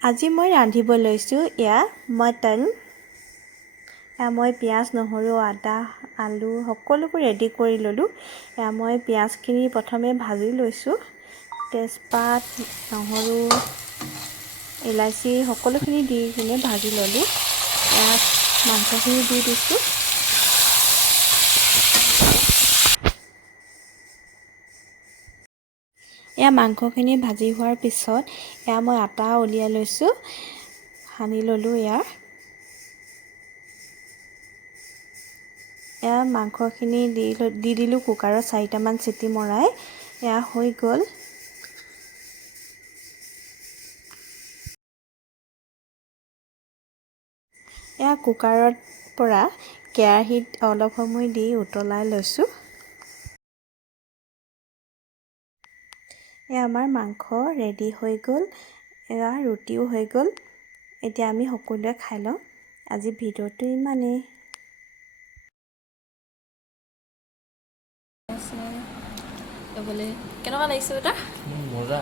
আজি মই ৰান্ধিব লৈছোঁ এয়া মটন। মই পিঁয়াজ নহৰু আদা আলু সকলোবোৰ ৰেডি কৰি ল'লোঁ। মই পিঁয়াজখিনি প্ৰথমে ভাজি লৈছোঁ। তেজপাত নহৰু ইলাচি সকলোখিনি দি কিনে ভাজি ল'লোঁ। মাংসখিনি দি দিছোঁ। মাংসখিনি ভাজি হোৱাৰ পিছত মই আটা উলিয়াই লৈছোঁ, সানি ল'লোঁ। মাংসখিনি দি দিলোঁ কুকাৰত 4টামান চিটি মৰাই। হৈ গ'ল। কুকাৰত পৰা কেৰাহীত অলপ সময় দি উতলাই লৈছোঁ। আমাৰ মাংস ৰেডি হৈ গ'ল। ৰুটিও হৈ গ'ল। এতিয়া আমি সকলোৱে খাই লওঁ। আজি ভিডিঅ'টো ইমানেই। কেনেকুৱা লাগিছে বেটা? মজা।